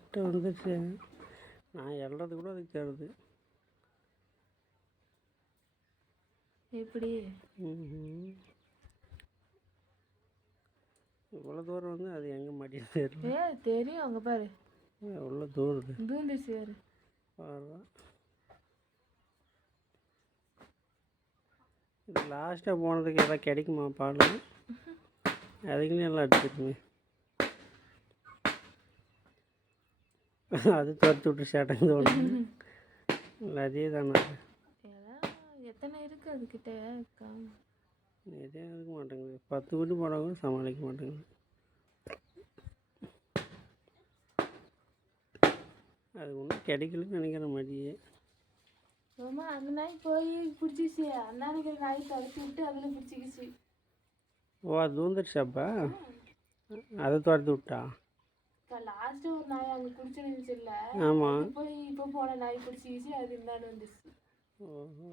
கிட்ட வந்துச்சு. நான் எழுறது கூட அதுக்கு தேடுது. எப்படி இவ்வளோ தூரம் வந்து அது எங்கே மாட்டின்னு தெரியல. தெரியும் அங்கே பாரு, எவ்வளோ தூருது தூந்துச்சு வேறு. பாரு, இது லாஸ்ட்டாக போனதுக்கு எதாவது கிடைக்குமா பால்? அதுக்குன்னு எல்லாம் அடிச்சிருக்குங்க. அது துரத்து விட்டு சேட்டங்க தோணும். இல்லை அதே தானே. எத்தனை இருக்குது அதுக்கிட்ட? நிறையா இருக்க மாட்டேங்குது. 10 குட்டி போனாலும் சமாளிக்க மாட்டேங்குது. அது ஒன்றும் கிடைக்கலன்னு நினைக்கிற மாதிரியே. ஆமாம், அந்த நாய் போய் பிடிச்சிச்சு. அண்ணானுக்கு நாய் துரத்தி விட்டு அதில் பிடிச்சிக்கிச்சு. ஓ, அது தூந்துருச்சாப்பா? அதை துரத்தி விட்டா? லாஸ்ட்டு ஒரு நாய் அங்கே பிடிச்சிருந்துச்சு இல்லை? ஆமாம். போய் இப்போ போன நாய் பிடிச்சிக்கிச்சு, அது இருந்தாலும் வந்துச்சு. ஓஹோ.